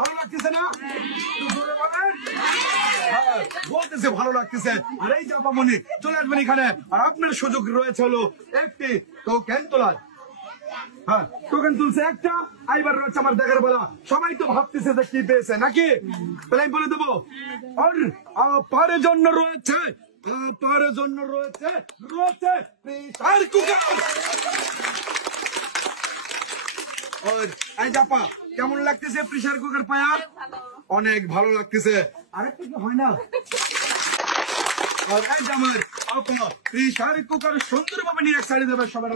ভালো লাগতেছে না? বলতেছে ভালো লাগতেছে। আর এই যে আপামনি চলে আসবেন এখানে, আর আপনার সুযোগ রয়েছে হলো একটি টোকেন তোলার। হ্যাঁ, টোকেন তুলছে একটা, আইবার রয়েছে আমার দেখার বেলা। সবাই তো ভাবতেছে যে কি পেয়েছে নাকি? তাহলে আমি বলে দেবো, আর পারের জন্য রয়েছে, পারের জন্য রয়েছে রয়েছে প্রেসার কুকার। এই জাপা কেমন লাগতেছে প্রেসার কুকার পায়া? অনেক ভালো লাগতেছে। আরেকটা কি হয় না? আর এই যে আমার আপা প্রেসার কুকার সুন্দরভাবে নিয়ে এক সাইডে দেবে, সবাই